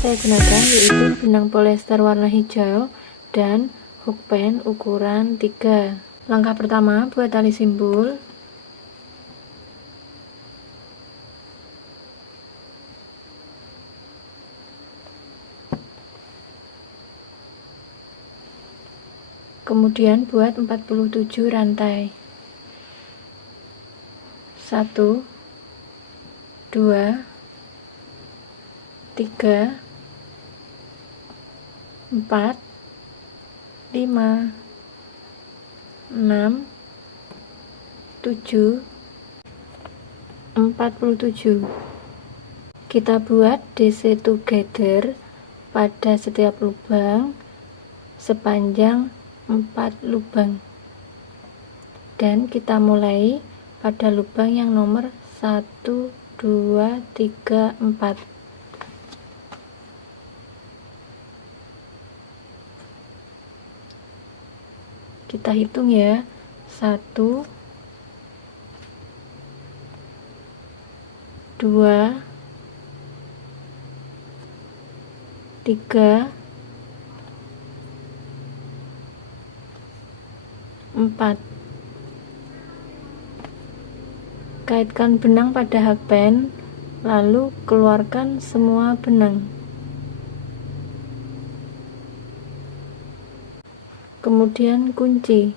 saya gunakan yaitu benang polyester warna hijau dan hook pen ukuran 3. Langkah pertama, buat tali simpul. Kemudian buat 47 rantai. 1 2 3 4 5 6 7 47. Kita buat DC together pada setiap lubang sepanjang 4 lubang, dan kita mulai pada lubang yang nomor 1 2 3 4. Kita hitung ya, 1 2 3 4. Kaitkan benang pada hakpen, lalu keluarkan semua benang. Kemudian kunci.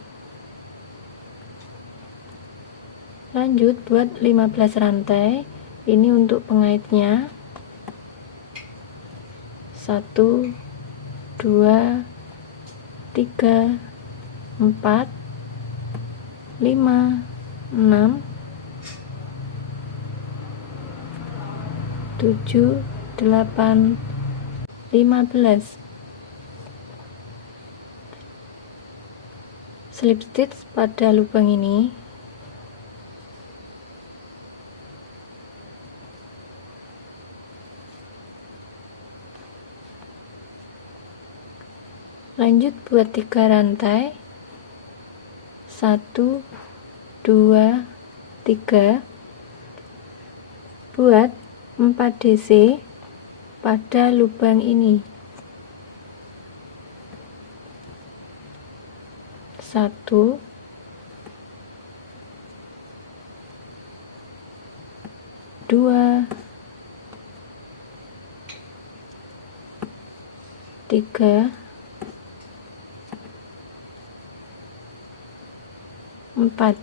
Lanjut buat 15 rantai. Ini untuk pengaitnya. 1 2 3 4 5 6 7 8 15. Slip stitch pada lubang ini. Lanjut buat 3 rantai. 1 2 3. Buat 4 DC pada lubang ini. 1 2 3 4.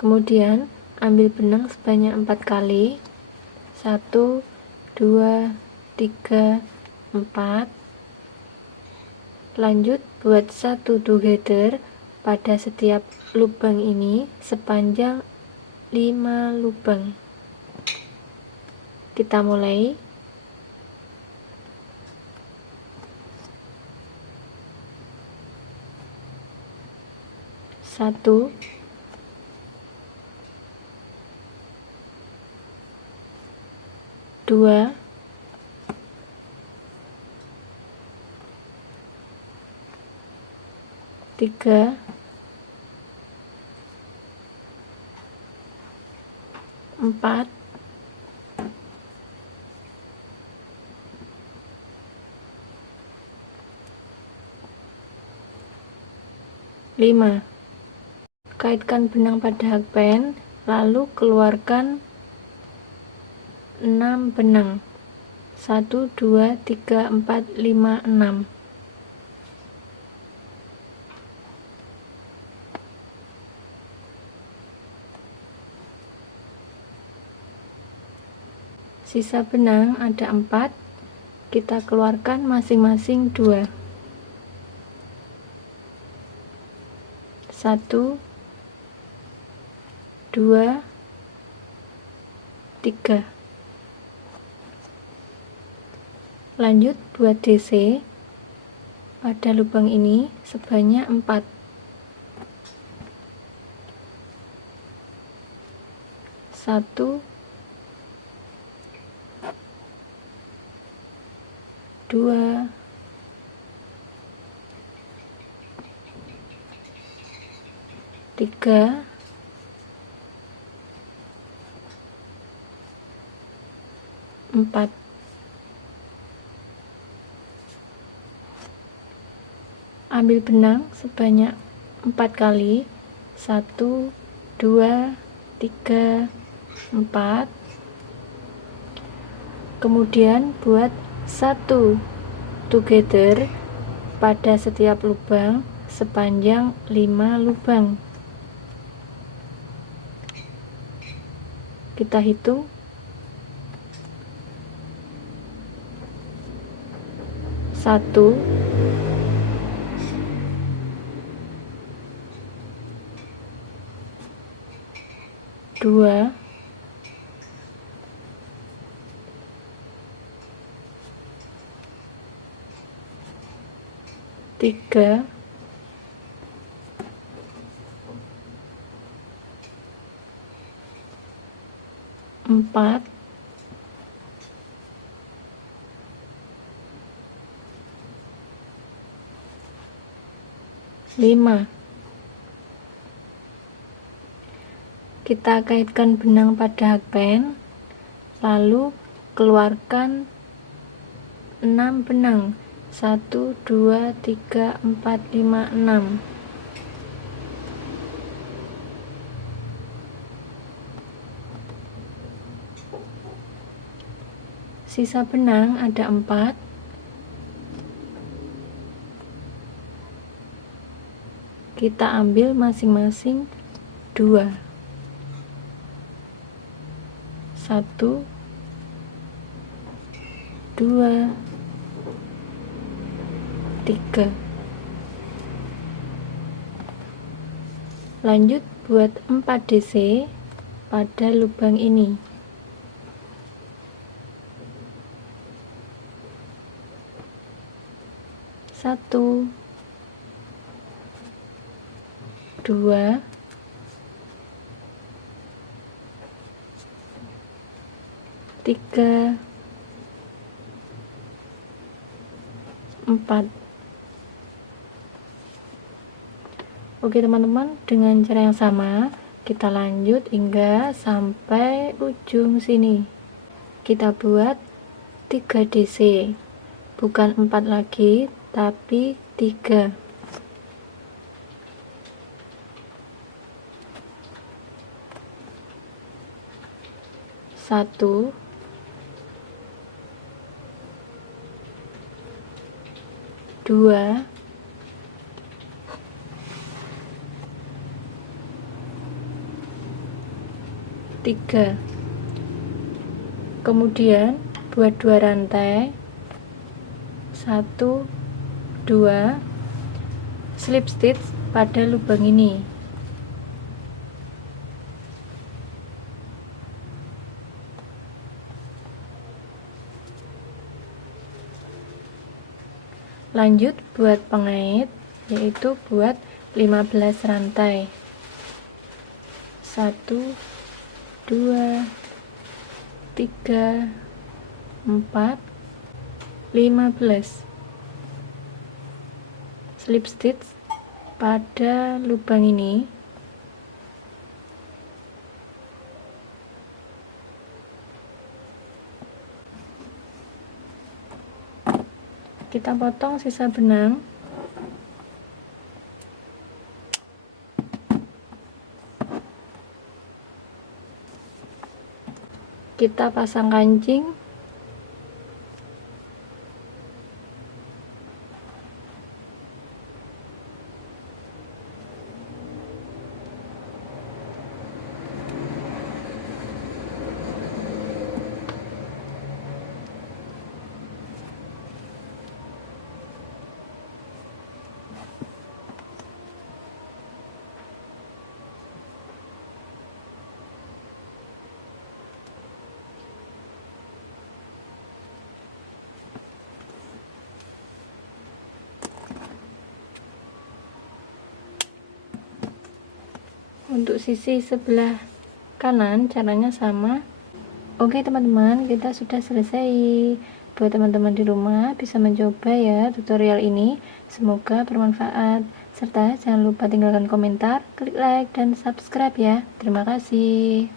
Kemudian ambil benang sebanyak 4 kali. 1 2 3 4. Lanjut buat 1 together pada setiap lubang ini sepanjang 5 lubang. Kita mulai. 1 2 3 4 5. Kaitkan benang pada hakpen, lalu keluarkan 6 benang. 1 2 3 4 5 6. Sisa benang ada 4. Kita keluarkan masing-masing 2. 1 2 3. Lanjut buat DC pada lubang ini sebanyak 4. 1 2 3 4. ambil benang sebanyak 4 kali, 1, 2, 3, 4. Kemudian buat 1 together pada setiap lubang sepanjang 5 lubang. Kita hitung 1, 2, 3, 4, 5. Kita kaitkan benang pada hakpen, lalu keluarkan 6 benang. 1, 2, 3, 4, 5, 6. Sisa benang ada 4. Kita ambil masing-masing 2. 1, 2, 3. Lanjut buat 4 DC pada lubang ini. 1, 2, 3, 4. Oke teman-teman, dengan cara yang sama kita lanjut hingga sampai ujung sini. Kita buat 3 DC, bukan 4 lagi tapi 3. 1, 2, 3. Kemudian buat 2 rantai, 1, 2, slip stitch pada lubang ini. Lanjut buat pengait, yaitu buat 15 rantai. 1, 2, 3, 4, 15. Slip stitch pada lubang ini. Kita potong sisa benang. Kita pasang kancing. Untuk sisi sebelah kanan caranya sama. Oke teman-teman, kita sudah selesai. Buat teman-teman di rumah bisa mencoba ya tutorial ini, semoga bermanfaat. Serta jangan lupa tinggalkan komentar, klik like dan subscribe ya. Terima kasih.